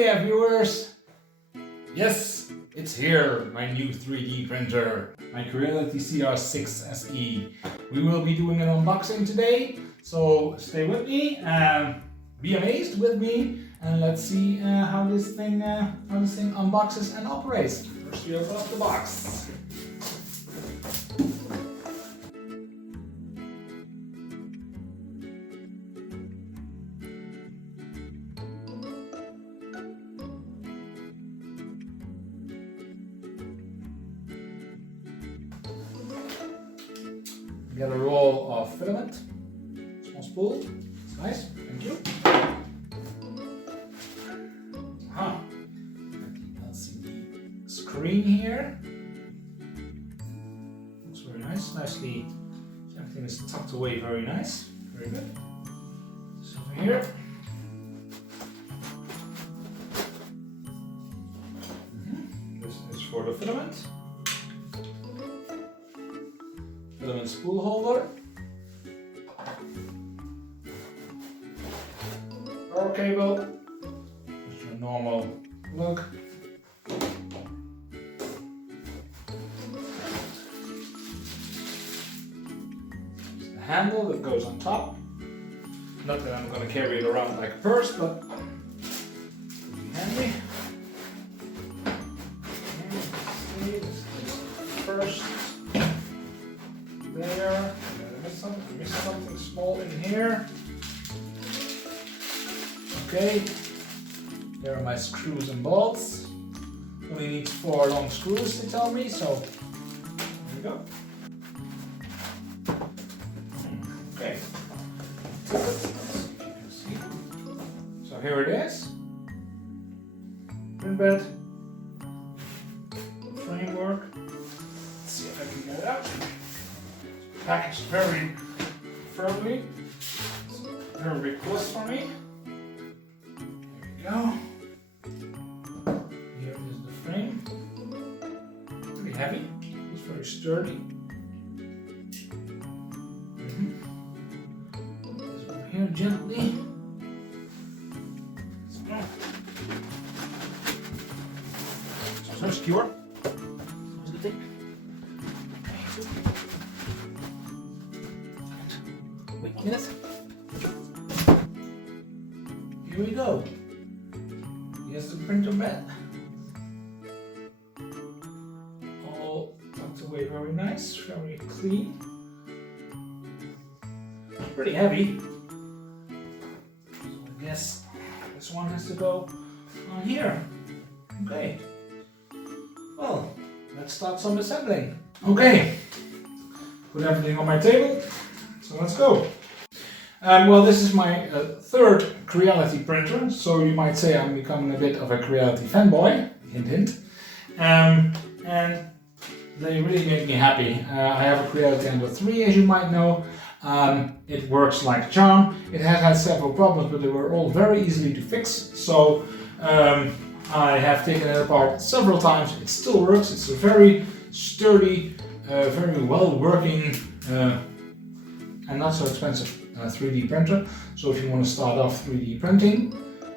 there, viewers! Yes, it's here, my new 3D printer, my Creality CR6 SE. We will be doing an unboxing today, so stay with me, be amazed with me, and let's see how this thing unboxes and operates. First, we open up the box. Get a roll of filament, small spool, it's nice, thank you. The LCD screen here, looks very nice, nicely, everything is tucked away very nice, very good. So over here, this is for the filament spool holder, power cable, just your normal plug, the handle that goes on top. Not that I'm going to carry it around like a purse, but it'll be handy. This is first. There is something small in here. Okay, there are my screws and bolts. Only needs 4 long screws, they tell me, so there we go. Okay, let's see if you can see. So here it is. Print bed, framework. Let's see if I can get it out. Packaged very firmly, very close for me. Here we go. Here is the frame. Pretty heavy, it's very sturdy. Put this over here gently. So secure. That's a good thing. Wait a minute. Here we go. Here's the printer bed. All tucked away very nice, very clean. Pretty heavy. So I guess this one has to go on here. Okay. Well, let's start some assembling. Okay. Put everything on my table. So let's go. Well, this is my third Creality printer, so you might say I'm becoming a bit of a Creality fanboy, hint hint. And they really make me happy. I have a Creality Ender 3, as you might know. It works like a charm. It has had several problems, but they were all very easily to fix. So I have taken it apart several times. It still works. It's a very sturdy, very well working, and not so expensive 3D printer. So if you want to start off 3D printing,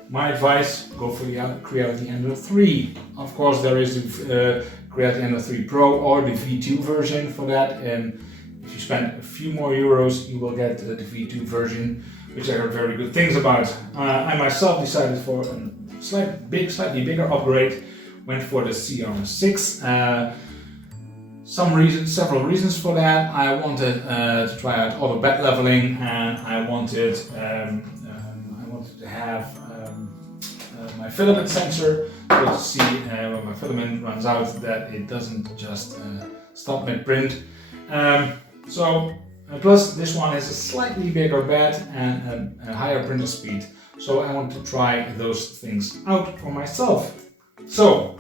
my advice, go for the Creality Ender 3. Of course, there is the Creality Ender 3 Pro or the V2 version for that, and if you spend a few more euros, you will get the V2 version, which I heard very good things about. I myself decided for a slightly bigger upgrade, went for the CR6. Several reasons for that. I wanted to try out auto bed leveling, and I wanted to have my filament sensor to see when my filament runs out that it doesn't just stop mid-print. Plus this one has a slightly bigger bed and a higher printer speed. So I want to try those things out for myself. So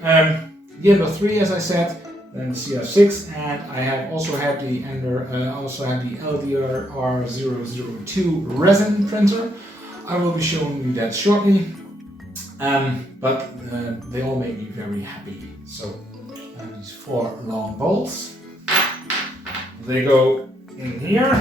the Ender 3, as I said. Then the CR6, and I also have the LDR-002 resin printer. I will be showing you that shortly, but they all make me very happy. So I have these 4 long bolts. They go in here.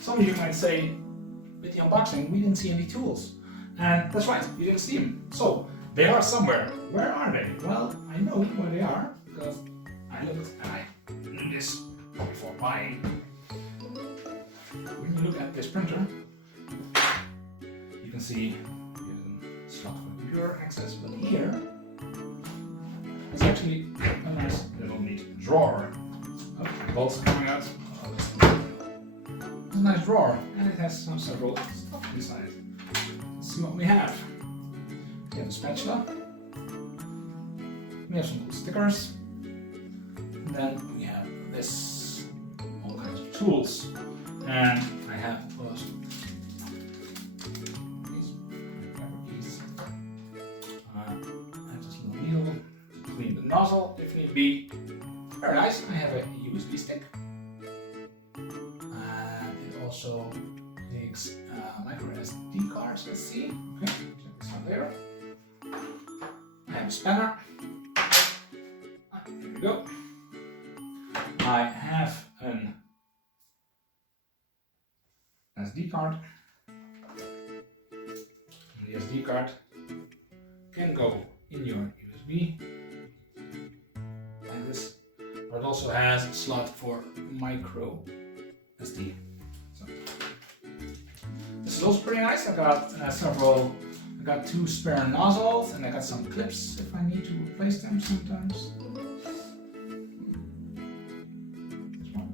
Some of you might say, with the unboxing, we didn't see any tools. And that's right, you didn't see them. So, they are somewhere. Where are they? Well, I know where they are, because I looked and I knew this before buying. When you look at this printer, you can see there's a slot for computer access, but here it's actually a nice little neat drawer. Oh, the bolts coming out. Oh, it's a nice drawer, and it has several stuff inside. Let's see what we have. We have a spatula. We have some cool stickers. And then we have this, all kinds of tools. And I have those keys. And this little needle to clean the nozzle if need be. Very nice. I have a USB stick. And it also takes micro SD cards. Let's see. Okay, check this out there. I have a spanner. Here we go. I have an SD card. The SD card can go in your USB like this, but it also has a slot for micro SD. So this is also pretty nice. I got I got 2 spare nozzles, and I got some clips if I need to replace them sometimes. This one.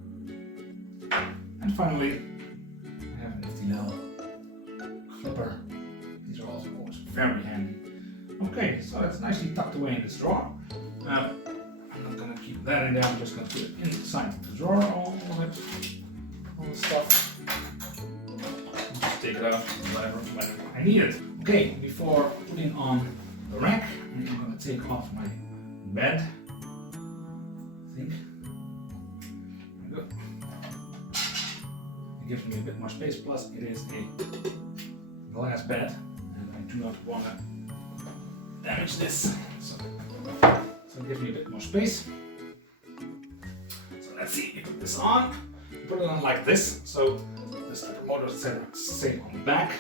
And finally, I have a nifty little clipper. These are also always very handy. Okay, so it's nicely tucked away in this drawer. I'm not going to keep that in there, I'm just going to put it inside the drawer, all the stuff. Just take it out, whatever I need it. Okay, before putting on the rack, I'm going to take off my bed. I think. There we go. It gives me a bit more space, plus it is a glass bed, and I do not want to damage this. So it gives me a bit more space. So let's see, you put this on, you put it on like this, so the stepper motor is sitting on the back.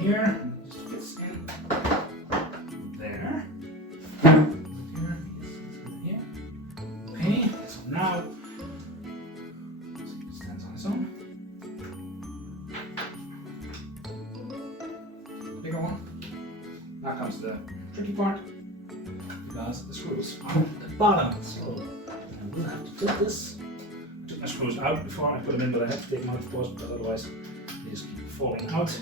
Here, it just fits in there. Here. Okay, so now it stands on its own. The bigger one. Now comes the tricky part, because the screws are at the bottom. So I will have to tilt this. I took my screws out before I put them in, but I have to take them out, of course, because otherwise they just keep falling out.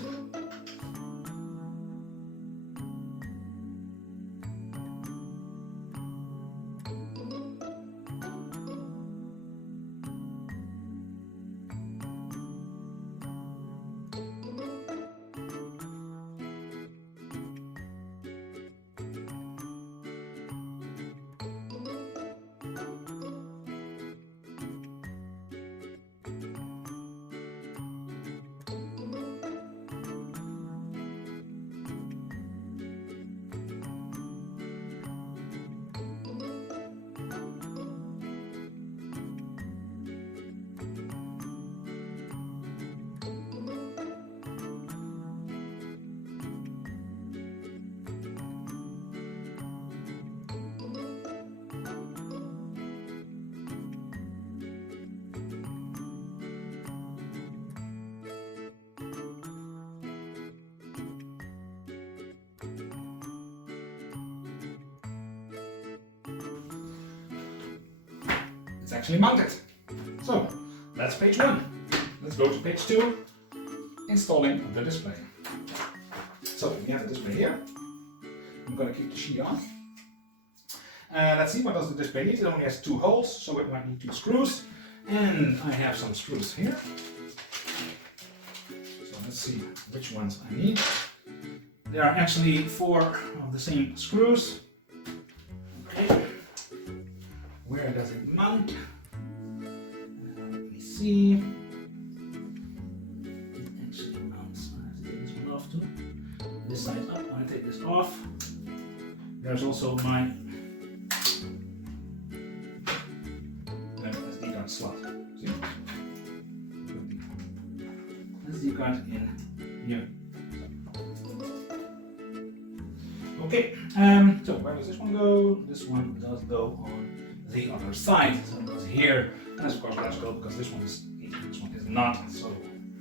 It's actually mounted. So that's page 1. Let's go to page 2, installing the display. So we have the display here. I'm going to keep the sheet on. Let's see, what does the display need? It only has 2 holes, so it might need 2 screws. And I have some screws here. So let's see which ones I need. There are actually 4 of the same screws. Okay. Where does it mount? Let me see. It actually mounts. I have to take this one off too. This side up. When I take this off, there's also my slot. See? SD card in here. Okay, so where does this one go? This one does go on the other side. So it goes here. And that's of course logical because this one is not. So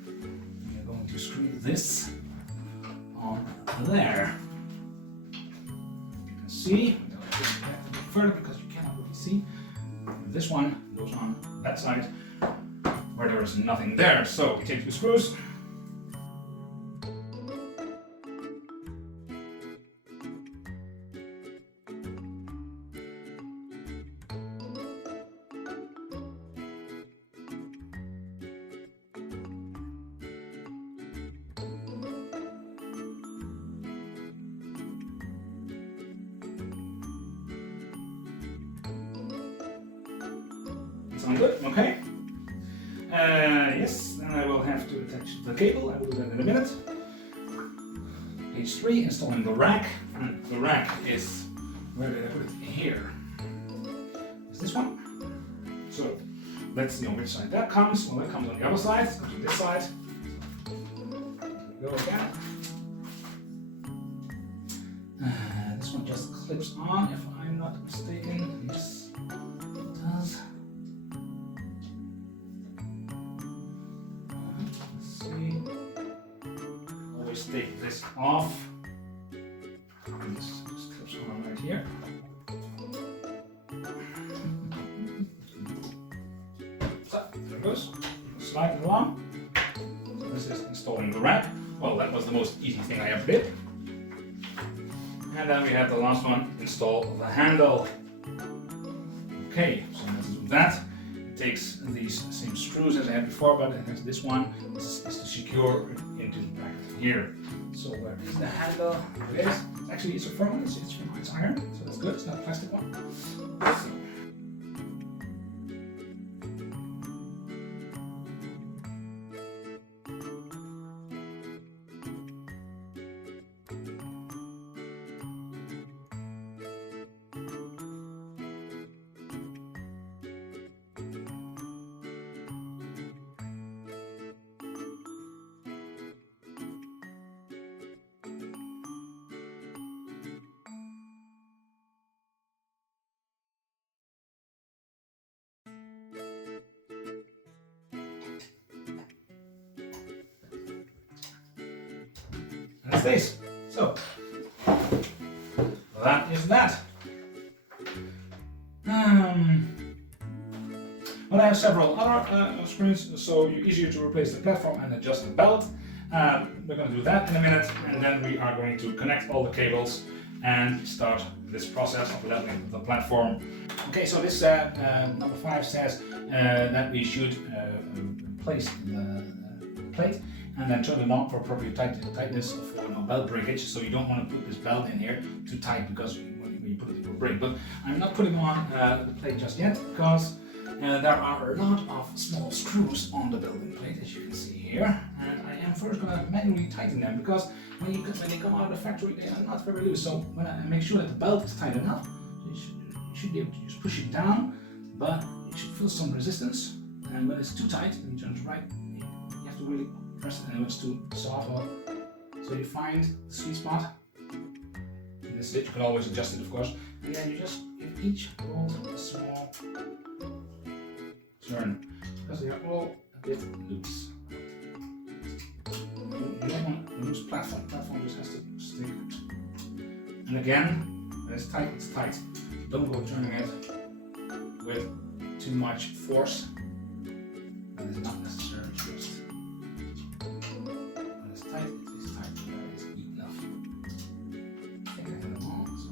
we are going to screw this on there. You can see, I'm going to push it back a bit further because you cannot really see. This one goes on that side where there is nothing there. So we take 2 screws. Sound good? Okay. Yes, then I will have to attach the cable. I will do that in a minute. Page 3, installing the rack. And the rack is, where did I put it? Here. Is this one? So let's see on which side that comes. Well, that comes on the other side. It comes on this side. There we go again. This one just clips on, if I'm not mistaken. Yes, it does. Always take this off. And this just clips on right here. So there it goes. Slide it along. So this is installing the rack. Well, that was the most easy thing I ever did. And then we have the last one, install the handle. Okay, so let's do that. It takes these same screws as I had before, but it has this one. This is to secure into the bracket here. So where is the handle? There it is. Actually, it's a firm one. It's iron, so that's good. It's not a plastic one. So, that's this. So that is that. Well, I have several other screens, so you're easier to replace the platform and adjust the belt. We're going to do that in a minute, and then we are going to connect all the cables and start this process of leveling the platform. Okay, so this number 5 says that we should place the plate and then turn the knob for appropriate tightness for no belt breakage. So you don't want to put this belt in here too tight because when you put it, it will break. But I'm not putting on the plate just yet because there are a lot of small screws on the building plate, as you can see here. And I am first going to manually tighten them because when they come out of the factory, they are not very loose. So when I make sure that the belt is tight enough, you should be able to just push it down, but it should feel some resistance. And when it's too tight, and you turn to right, you have to really press it, and when it's too soft, so you find the sweet spot. And this is it. You can always adjust it, of course. And then you just give each bolt a small turn because they are all a bit loose. You don't want a loose platform. Platform just has to stick. And again, when it's tight, it's tight. Don't go turning it with too much force. That is not necessary. Just when it's tight, it is tight. That is enough. I think I have them all. So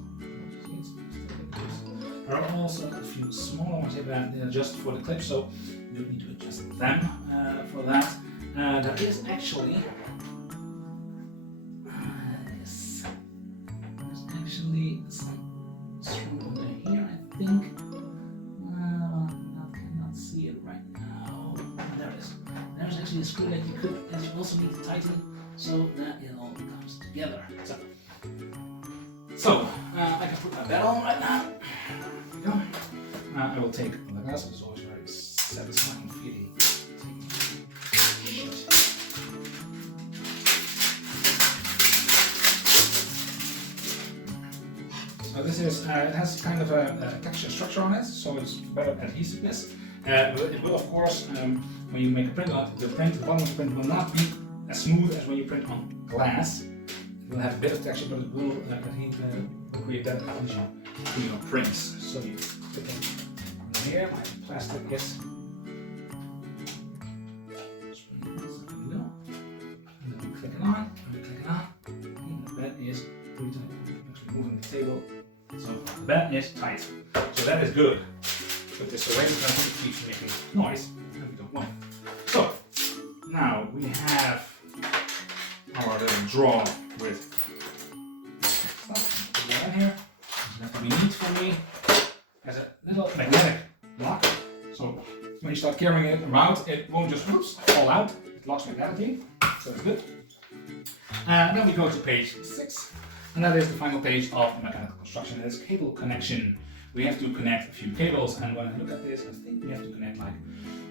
there are also a few smaller ones here that are just for the clip, so you don't need to adjust them for that. There is actually yes, there's actually some screw under here, I think. I cannot see it right now. There it is. There's actually a screw that you also need to tighten so that it all comes together. So I can put my bed on right now. There we go. I will take the glass. It's always very satisfying feeling. So this is, it has kind of a texture structure on it, so it's better adhesiveness. It will, of course, when you make a print on the bottom of the print will not be as smooth as when you print on glass. It will have a bit of texture, but it will create that adhesion to your prints. So you put them in here. My plastic is. And then we click it on. And we click it on. And the bed is pretty tight. Actually moving the table. So the bed is tight. So that is good. Put this away because it keeps making noise and we don't want it. So now we have our little drawer with stuff. Put that in here. That will be neat for me. Has a little magnetic lock. So when you start carrying it around, it won't just fall out. It locks magnetically. So it's good. And then we go to page 6. And that is the final page of the mechanical construction. It is cable connection. We have to connect a few cables, and when I look at this, I think we have to connect like,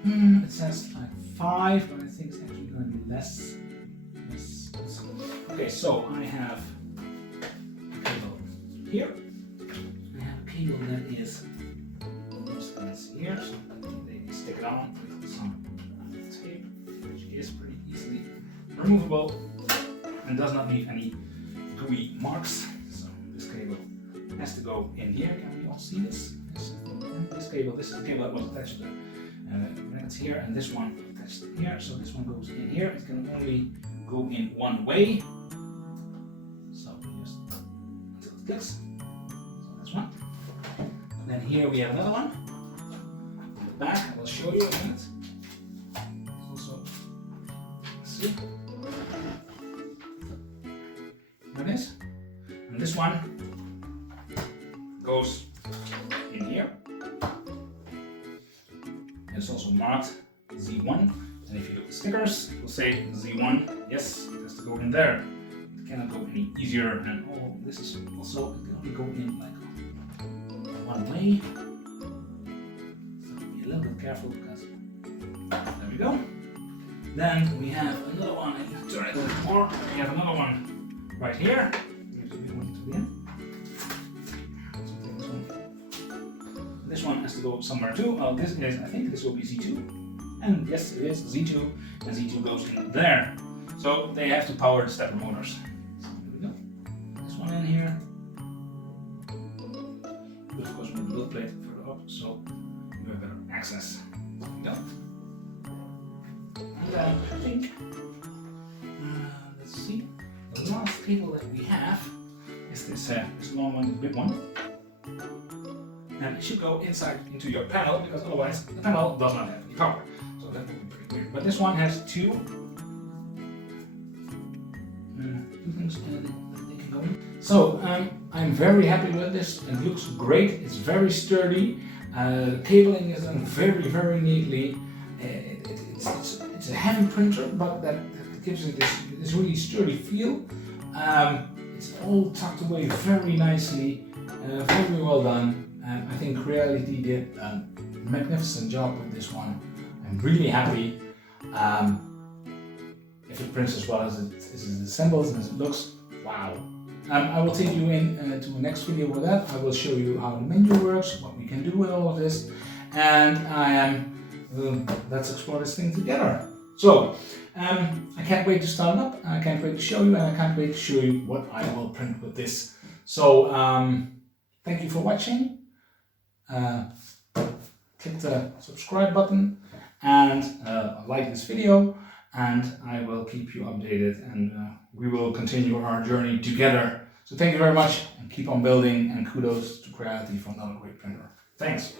it says like 5, but I think it's actually going to be less. Okay, so I have a cable here. I have a cable that is here, so they stick it on with some tape, which is pretty easily removable and does not leave any gooey marks. So this cable has to go in here. Can we all see this? This cable, this is the cable that was attached to the magnets here, and this one attached here. So this one goes in here. It can only go in one way. So just until it clicks. So that's one. And then here we have another one. On the back, I will show you in a minute. Also, see. There it is. And this one goes in here. It's also marked Z1, and if you look at the stickers, it will say Z1. Yes, it has to go in there. It cannot go any easier, and this is also, it can only go in like one way. So be a little bit careful because there we go. Then we have another one. Turn it a little more. We have another one right here. This one has to go somewhere too. This is, I think this will be Z2. And yes, it is Z2. And Z2 goes in there. So they have to power the stepper motors. So here we go. This one in here. But of course, with the build plate further up, so you have better access. There we go. And then I think, let's see, the last cable that we have is this long one, this big one. And it should go inside into your panel, because otherwise the panel does not have any power. So that would be pretty weird. But this one has two things that they can go in. So I'm very happy with this. It looks great. It's very sturdy. The cabling is done very, very neatly. It's a heavy printer, but that gives it this really sturdy feel. It's all tucked away very nicely, very well done. I think Creality did a magnificent job with this one. I'm really happy. If it prints as well as it assembles and as it looks, wow. I will take you in to the next video with that. I will show you how the menu works, what we can do with all of this, and let's explore this thing together. So, I can't wait to start it up, I can't wait to show you, and I can't wait to show you what I will print with this. So, thank you for watching. Click the subscribe button and like this video, and I will keep you updated, and we will continue our journey together. So thank you very much, and keep on building, and kudos to Creality for another great printer. Thanks.